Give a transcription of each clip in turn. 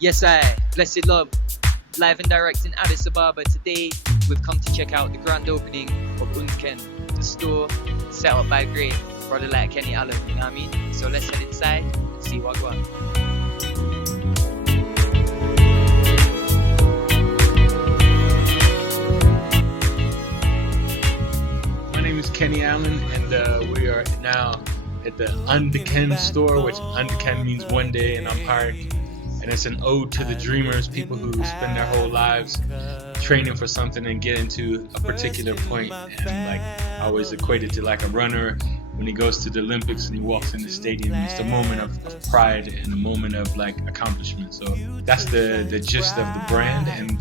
Yes, blessed love, live and direct in Addis Ababa. Today, we've come to check out the grand opening of Undken, the store set up by great brother like Kenny Allen, you know what I mean? So let's head inside and see what goes on. My name is Kenny Allen, and we are now at the Undken store, which Undken means one day in Amharic. And it's an ode to the dreamers, people who spend their whole lives training for something and get into a particular point. And like I always equate it to like a runner when he goes to the Olympics and he walks in the stadium. It's a moment of pride and a moment of like accomplishment. So that's the gist of the brand. And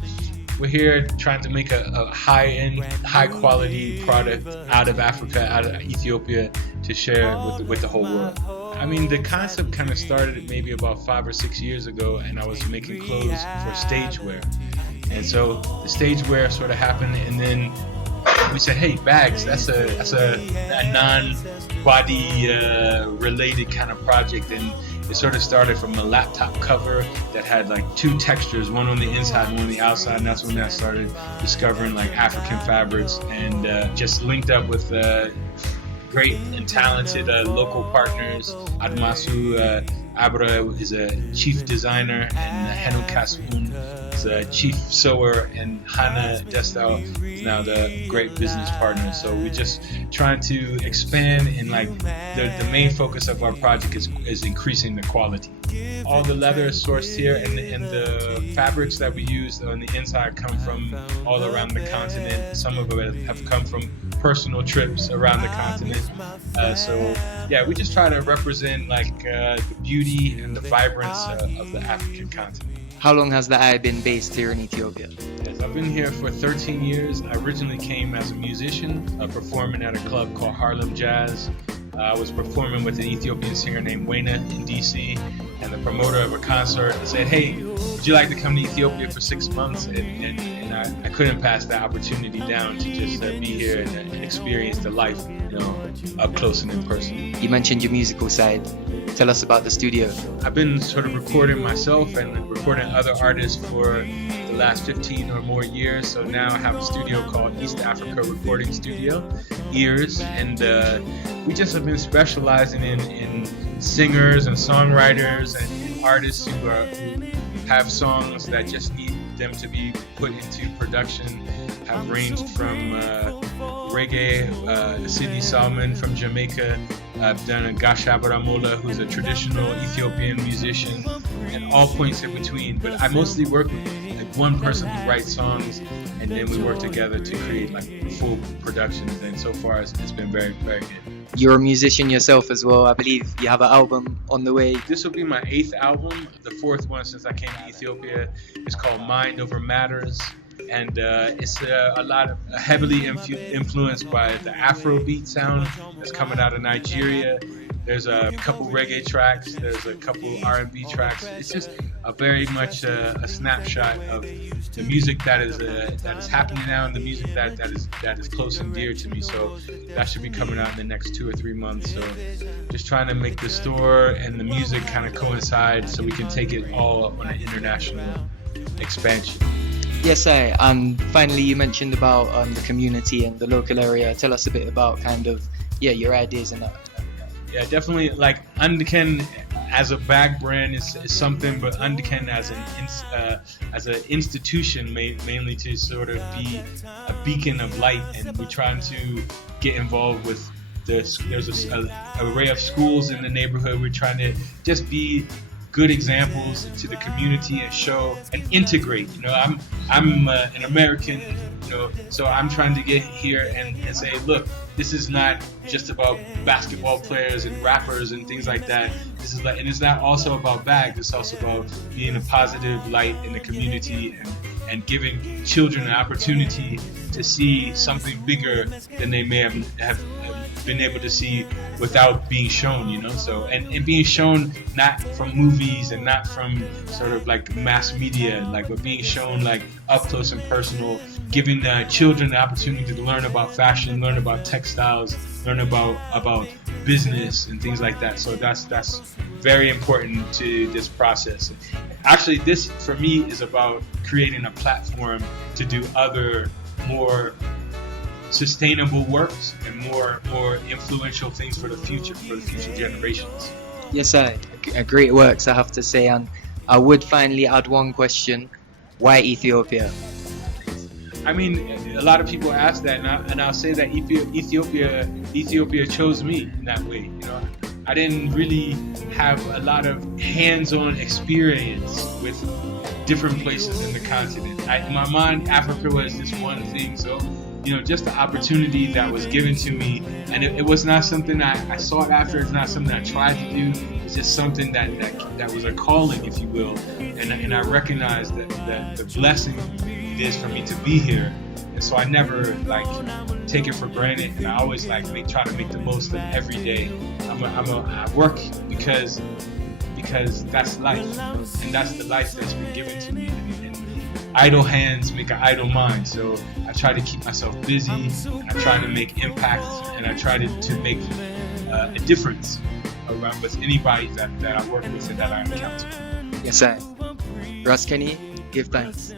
we're here trying to make a high-end, high-quality product out of Africa, out of Ethiopia, to share with the whole world. I mean, the concept kind of started maybe about 5 or 6 years ago, and I was making clothes for stage wear. And so the stage wear sort of happened, and then we said, hey, bags, that's a non-body related kind of project. And it sort of started from a laptop cover that had like two textures, one on the inside, one on the outside, and that's when I started discovering like African fabrics, and just linked up with great and talented local partners. Admasu Abra is a chief designer, and Henu Kasmun is a chief sewer, and Hannah Destal is now the great business partner. So we're just trying to expand, and like the main focus of our project is increasing the quality. All the leather is sourced here, and the fabrics that we use on the inside come from all around the continent. Some of it have come from personal trips around the continent. So yeah, we just try to represent like the beauty and the vibrance of the African continent. How long has the I been based here in Ethiopia? Yes, I've been here for 13 years. I originally came as a musician, performing at a club called Harlem Jazz. I was performing with an Ethiopian singer named Wayna in DC, and the promoter of a concert said, hey, would you like to come to Ethiopia for 6 months? And I couldn't pass that opportunity down to just be here and experience the life, up close and in person. You mentioned your musical side. Tell us about the studio. I've been sort of recording myself and recording other artists for the last 15 or more years. So now I have a studio called East Africa Recording Studio, E.A.R.S, and we just have been specializing in singers and songwriters and artists who have songs that just need them to be put into production. Have ranged from reggae, Sidney Salmon from Jamaica. I've done a Gashabara Mola, who's a traditional Ethiopian musician, and all points in between. But I mostly work with like one person who writes songs, and then we work together to create like full productions. And so far, it's been very, very good. You're a musician yourself as well. I believe you have an album on the way. This will be my 8th album, the 4th one since I came to Ethiopia. It's called Mind Over Matters. And it's a lot of heavily influenced by the Afrobeat sound that's coming out of Nigeria. There's a couple reggae tracks. There's a couple R&B tracks. It's just a very much a snapshot of the music that is happening now, and the music that is close and dear to me. So that should be coming out in the next 2 or 3 months. So just trying to make the store and the music kind of coincide so we can take it all on an international expansion. Yes, and finally you mentioned about the community and the local area. Tell us a bit about kind of your ideas and that. Yeah, definitely. Like Undken as a bag brand is something, but Undken as an institution mainly to sort of be a beacon of light, and we're trying to get involved with this. There's an array of schools in the neighborhood. We're trying to just be good examples to the community and show and integrate. I'm an American, so I'm trying to get here and say, look, this is not just about basketball players and rappers and things like that. This is like, and it's not also about bags. It's also about being a positive light in the community and giving children an opportunity to see something bigger than they may have been able to see without being shown, so and being shown not from movies and not from sort of like mass media, but being shown like up close and personal, giving children the opportunity to learn about fashion, learn about textiles, learn about business and things like that. So that's very important to this process. actually, this for me is about creating a platform to do other more sustainable works and more influential things for the future generations. Yes, sir. Great works, I have to say. And I would finally add one question: why Ethiopia? I mean, a lot of people ask that, and I'll say that Ethiopia chose me in that way. You know, I didn't really have a lot of hands-on experience with different places in the continent. In my mind, Africa was just one thing. So, you know, just the opportunity that was given to me, and it was not something I sought after. It's not something I tried to do. It's just something that was a calling, if you will. And I recognized that the blessing it is for me to be here. And so I never take it for granted, and I always try to make the most of every day. I work because that's life, and that's the life that's been given to me. And idle hands make an idle mind. So I try to keep myself busy, and I try to make impact, and I try to make a difference around with anybody that I work with and that I encounter. Yes, sir. Kenny, give thanks.